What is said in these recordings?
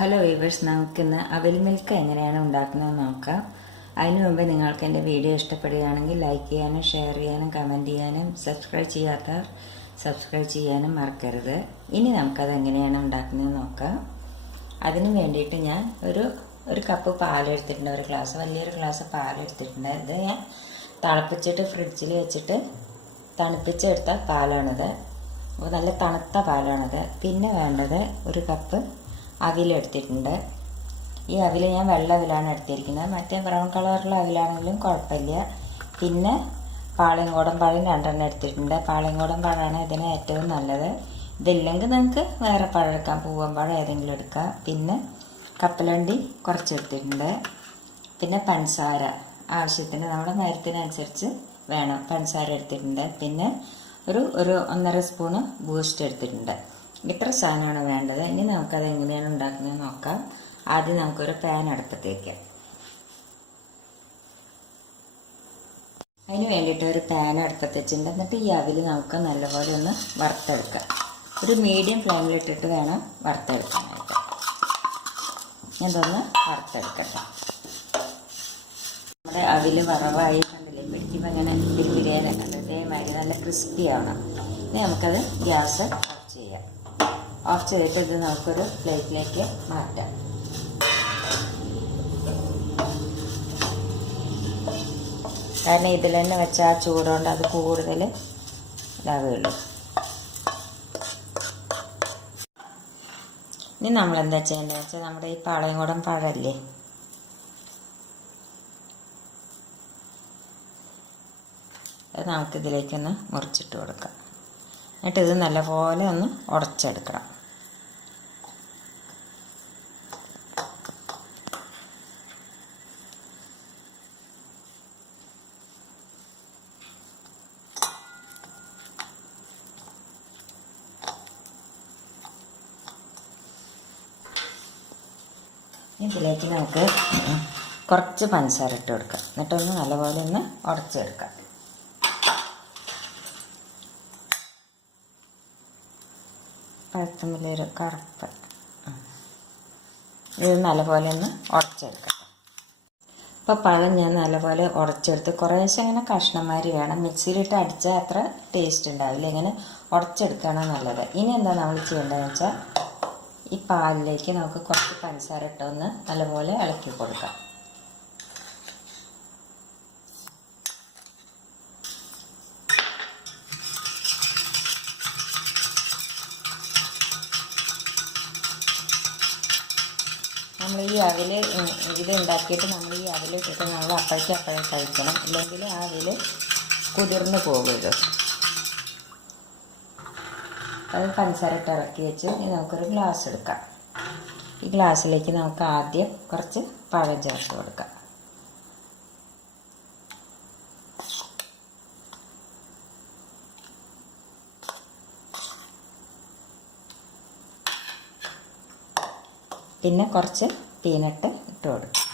Hello weavers, നമുക്കിന്ന് അവിൽ milk എങ്ങനെയാണ് ഉണ്ടാക്കുന്നതെന്ന് നോക്കാം. അതിനു മുമ്പ് നിങ്ങൾക്ക് എൻ്റെ വീഡിയോ ഇഷ്ടപ്പെടുകയാണെങ്കിൽ ലൈക്ക് ചെയ്യാനും ഷെയർ ചെയ്യാനും കമൻറ്റ് ചെയ്യാനും സബ്സ്ക്രൈബ് ചെയ്യാത്തവർ സബ്സ്ക്രൈബ് ചെയ്യാനും മറക്കരുത്. ഇനി നമുക്കത് എങ്ങനെയാണ് ഉണ്ടാക്കുന്നതെന്ന് നോക്കാം. അതിന് വേണ്ടിയിട്ട് ഞാൻ ഒരു കപ്പ് പാലെടുത്തിട്ടുണ്ട്. വലിയൊരു ഗ്ലാസ് പാലെടുത്തിട്ടുണ്ട്. ഇത് ഞാൻ തിളപ്പിച്ചിട്ട് ഫ്രിഡ്ജിൽ വെച്ചിട്ട് തണുപ്പിച്ചെടുത്ത പാലാണിത്. അപ്പോൾ നല്ല തണുത്ത പാലാണിത്. പിന്നെ വേണ്ടത് ഒരു കപ്പ് അവിലെടുത്തിട്ടുണ്ട്. ഈ അവിൽ ഞാൻ വെള്ള അവിലാണ് എടുത്തിരിക്കുന്നത്. മറ്റേ ബ്രൗൺ കളറുള്ള അവിലാണെങ്കിലും കുഴപ്പമില്ല. പിന്നെ പാളയംകോടൻ പഴം 2 എടുത്തിട്ടുണ്ട്. പാളയംകോടൻ പഴമാണ് ഇതിന് ഏറ്റവും നല്ലത്. ഇതില്ലെങ്കിൽ നിങ്ങൾക്ക് വേറെ പഴം എടുക്കാം, പൂവൻ പഴം ഏതെങ്കിലും എടുക്കാം. പിന്നെ കപ്പലണ്ടി കുറച്ചെടുത്തിട്ടുണ്ട്. പിന്നെ പഞ്ചസാര ആവശ്യത്തിന് നമ്മുടെ മരത്തിനനുസരിച്ച് വേണം പഞ്ചസാര എടുത്തിട്ടുണ്ട്. പിന്നെ ഒരു 1.5 സ്പൂണ് ബൂസ്റ്റ് എടുത്തിട്ടുണ്ട്. ഇത്ര സാധനമാണ് വേണ്ടത്. ഇനി നമുക്കത് എങ്ങനെയാണ് ഉണ്ടാക്കുന്നത് നോക്കാം. ആദ്യം നമുക്കൊരു പാൻ അടുപ്പത്തേക്ക്. അതിന് വേണ്ടിയിട്ട് ഒരു പാൻ അടുപ്പത്ത് വെച്ചിട്ടുണ്ട്. എന്നിട്ട് ഈ അവിൽ നമുക്ക് നല്ലപോലെ ഒന്ന് വറുത്തെടുക്കാം. ഒരു മീഡിയം ഫ്ലെയിമിലിട്ടിട്ട് വേണം വറുത്തെടുക്കാനായിട്ട്. ഇതൊന്ന് വറുത്തെടുക്കട്ടെ. നമ്മുടെ അവിൽ വറവായി കണ്ടില്ലേ, പിടിക്കുമ്പോൾ ഇങ്ങനെ തിരുവിരേനൊക്കെ ഇതേമാതിരി നല്ല ക്രിസ്പി ആവണം. ഇനി നമുക്കത് ഗ്യാസ് ഓഫ് ചെയ്യാം. ഓഫ് ചെയ്തിട്ട് ഇത് നമുക്കൊരു പ്ലേറ്റിലേക്ക് മാറ്റാം. കാരണം ഇതിൽ തന്നെ വെച്ചാൽ ആ ചൂടുകൊണ്ട് അത് കൂടുതൽ ഇതാവുകയുള്ളൂ. ഇനി നമ്മളെന്താ ചെയ്യേണ്ടതെന്ന് വെച്ചാൽ നമ്മുടെ ഈ പാളയംകോടൻ പഴമല്ലേ, അത് നമുക്കിതിലേക്കൊന്ന് മുറിച്ചിട്ട് കൊടുക്കാം. എന്നിട്ട് ഇത് നല്ലപോലെ ഒന്ന് ഉടച്ചെടുക്കണം. ഇതിലേക്ക് നമുക്ക് കുറച്ച് പഞ്ചസാര ഇട്ട് കൊടുക്കാം. എന്നിട്ടൊന്ന് നല്ലപോലെ ഒന്ന് ഉടച്ചെടുക്കാം. പഴുത്തമ്മിലൊരു കറുപ്പ്. ഇത് നല്ലപോലെ ഒന്ന് ഉടച്ചെടുക്കാം. ഇപ്പോൾ പഴം ഞാൻ നല്ലപോലെ ഉടച്ചെടുത്ത് കുറേശ്ശെ അങ്ങനെ കഷ്ണന്മാര് വേണം. മിക്സിയിലിട്ട് അടിച്ചാൽ അത്ര ടേസ്റ്റ് ഉണ്ടാവില്ല. ഇങ്ങനെ ഉടച്ചെടുക്കുകയാണ് നല്ലത്. ഇനി എന്താ നമ്മൾ ചെയ്യേണ്ടതെന്ന് വെച്ചാൽ ഈ പാലിലേക്ക് നമുക്ക് കുറച്ച് പഞ്ചസാര ഇട്ടൊന്ന് നല്ലപോലെ ഇളക്കി കൊടുക്കാം. നമ്മൾ ഈ അവിൽ ഇത് ഉണ്ടാക്കിയിട്ട് നമ്മൾ ഈ അവിലിട്ടിട്ട് നമ്മൾ അപ്പോഴേക്കും കഴിക്കണം. ഇല്ലെങ്കിൽ ആ അവിൽ കുതിർന്ന് പോകുമല്ലോ. അത് പഞ്ചസാര ഇട്ട് ഇറക്കി വെച്ച് ഇനി നമുക്കൊരു ഗ്ലാസ് എടുക്കാം. ഈ ഗ്ലാസ്സിലേക്ക് നമുക്ക് ആദ്യം കുറച്ച് പഴം ചേർത്ത് കൊടുക്കാം. പിന്നെ കുറച്ച് പീനട്ട് ഇട്ട് കൊടുക്കും.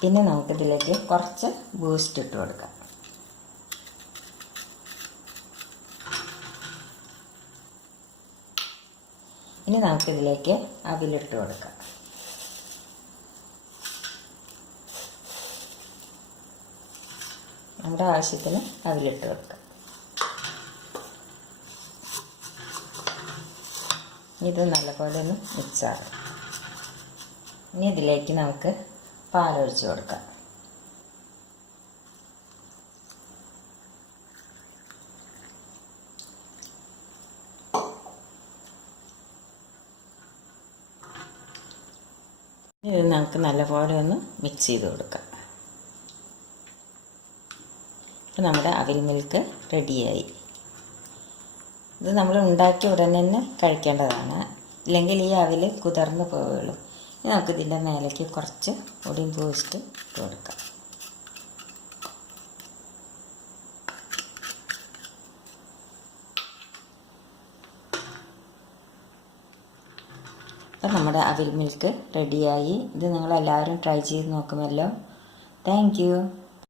പിന്നെ നമുക്കിതിലേക്ക് കുറച്ച് ബൂസ്റ്റ് ഇട്ട് കൊടുക്കാം. ഇനി നമുക്കിതിലേക്ക് അവിലിട്ട് കൊടുക്കാം. നമ്മുടെ ആവശ്യത്തിന് അവിലിട്ട് വെക്കാം. ഇത് നല്ലപോലെ ഒന്ന് മിക്സാകും. ഇനി ഇതിലേക്ക് നമുക്ക് പാലൊഴിച്ച് കൊടുക്കാം. ഇത് നമുക്ക് നല്ലപോലെ ഒന്ന് മിക്സ് ചെയ്ത് കൊടുക്കാം. ഇപ്പം നമ്മുടെ അവിൽ മിൽക്ക് റെഡിയായി. ഇത് നമ്മൾ ഉണ്ടാക്കിയ ഉടനെ തന്നെ കഴിക്കേണ്ടതാണ്. ഇല്ലെങ്കിൽ ഈ അവിൽ കുതിർന്ന് പോവുകയുള്ളൂ. ഇനി നമുക്കിതിൻ്റെ മേലേക്ക് കുറച്ച് പൊടി ബൂസ്റ്റ് ഇട്ട് കൊടുക്കാം. അപ്പം നമ്മുടെ അവിൽ മിൽക്ക് റെഡിയായി. ഇത് നിങ്ങളെല്ലാവരും ട്രൈ ചെയ്ത് നോക്കുമല്ലോ. Thank you.